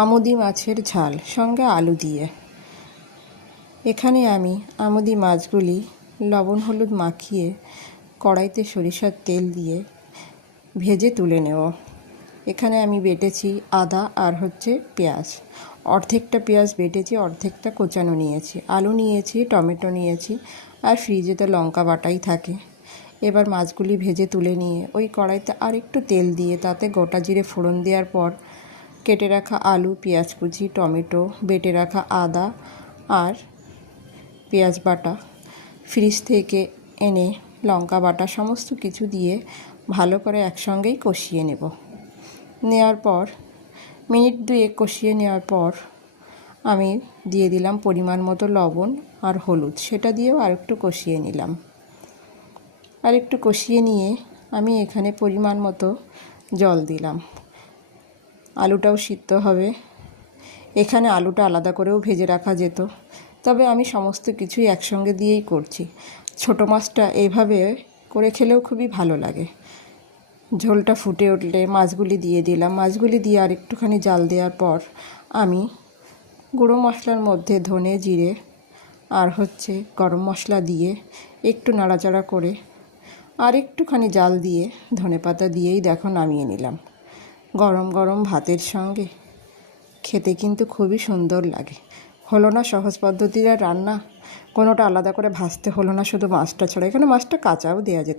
আমুদি মাছের ঝাল সঙ্গে আলু দিয়ে। এখানে আমি আমুদি মাছগুলি লবণ হলুদ মাখিয়ে কড়াইতে সরিষার তেল দিয়ে ভেজে তুলে নেব। এখানে আমি বেটেছি আদা আর পেঁয়াজ, অর্ধেকটা পেঁয়াজ বেটেছি, অর্ধেকটা কোচানো নিয়েছি, আলু নিয়েছি, টমেটো নিয়েছি, আর ফ্রিজে তো লঙ্কা বাটাই থাকে। এবার মাছগুলি ভেজে তুলে নিয়ে ওই কড়াইতে আর একটু তেল দিয়ে তাতে গোটা জিরে ফোড়ন দেওয়ার পর কেটে রাখা আলু, পেঁয়াজ কুচি, টমেটো, বেটে রাখা আদা আর পেঁয়াজ বাটা, ফ্রিজ থেকে এনে লঙ্কা বাটা সমস্ত কিছু দিয়ে ভালো করে একসঙ্গেই কষিয়ে নেওয়ার পর মিনিট দুয়েক কষিয়ে নেওয়ার পর আমি দিয়ে দিলাম পরিমাণ মতো লবণ আর হলুদ, সেটা দিয়েও আরেকটু কষিয়ে নিলাম। আর একটু কষিয়ে নিয়ে আমি এখানে পরিমাণ মতো জল দিলাম। আলুটাও সিদ্ধ হবে। এখানে আলুটা আলাদা করেও ভেজে রাখা যেত, তবে আমি সমস্ত কিছুই একসঙ্গে দিয়েই করছি। ছোটো মাছটা এইভাবে করে খেলেও খুবই ভালো লাগে। ঝোলটা ফুটে উঠলে মাছগুলি দিয়ে দিলাম। মাছগুলি দিয়ে আর একটুখানি জাল দেওয়ার পর আমি গুঁড়ো মশলার মধ্যে ধনে, জিরে আর গরম মশলা দিয়ে একটু নাড়াচাড়া করে আর একটুখানি জাল দিয়ে ধনেপাতা দিয়েই দেখো নামিয়ে নিলাম। গরম গরম ভাতের সঙ্গে খেতে কিন্তু খুবই সুন্দর লাগে। হলো না সহজ পদ্ধতির রান্না, কোনোটা আলাদা করে ভাজতে হলো না, শুধু মাছটা ছাড়া। এখানে মাছটা কাঁচাও দেওয়া যেতে পারে।